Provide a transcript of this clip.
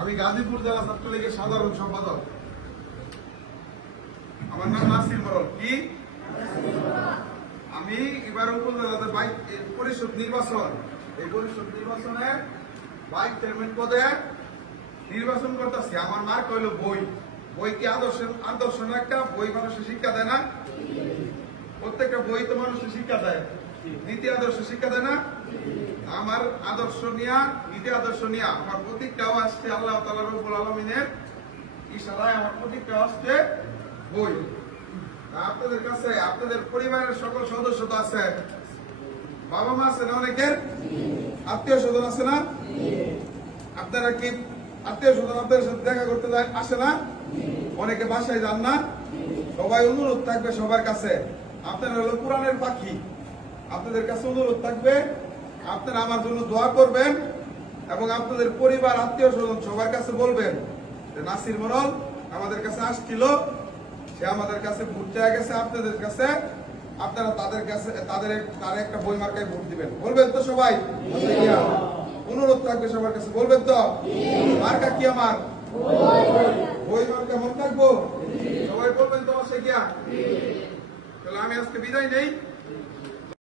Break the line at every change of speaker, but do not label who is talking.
আমি গাজীপুর জেলা ছাত্রলীগের সাধারণ সম্পাদক। আমার নাম নাসির মরল কি? আমি এবার উপজেলাতে বাইক পরিষদ নির্বাচন। এই পরিষদ নির্বাচনে বাইক চেয়ারম্যান পদে নির্বাচন করতেছি। আমার মার্ক হইল বই। বই কি আদর্শ আদর্শ একটা? বই মানুষের শিক্ষা দেয় না? প্রত্যেকটা বই তো মানুষের শিক্ষা দেয়। নীতি আদর্শ শিক্ষা দেয় না? আমার আদর্শ নিয়া, নীতি আদর্শ নিয়া আমার প্রতীকটাও আসছে আল্লাহ তালা রবুল আলমিনের ইশারায়, আমার প্রতীকটাও আসছে বই। আপনাদের কাছে, আপনাদের পরিবারের সকল সদস্য তো আছে। বাবা মা আছে না অনেকের? আত্মীয় স্বজন আছে না? আপনারা কি আত্মীয় স্বজন আপনাদের সাথে দেখা করতে আসে না? অনেকে বাসায় যান না? সবাই অনুরোধ থাকবে সবার কাছে। আপনারা হলো কোরআনের পাখি। আপনাদের কাছে অনুরোধ থাকবে, আপনারা আমার জন্য দোয়া করবেন এবং আপনাদের পরিবার, আত্মীয় স্বজন সবার কাছে বলবেন যে, নাসির মরল, আমাদের কাছে আসছিল, সে আমাদের কাছে ভোট চাওয়া গেছে, আপনাদের কাছে, আপনারা তাদের কাছে, তাদের তার একটা বই মার্কায় ভোট দিবেন। বলবেন তো সবাই? অনুরোধ থাকবে সবার কাছে, বলবেন তো? মার্কা কি আমার? বই মার্কা মন থাকব? সবাই বলবেন তো সে গিয়া তাহলে আমি আজকে বিদায় নেই।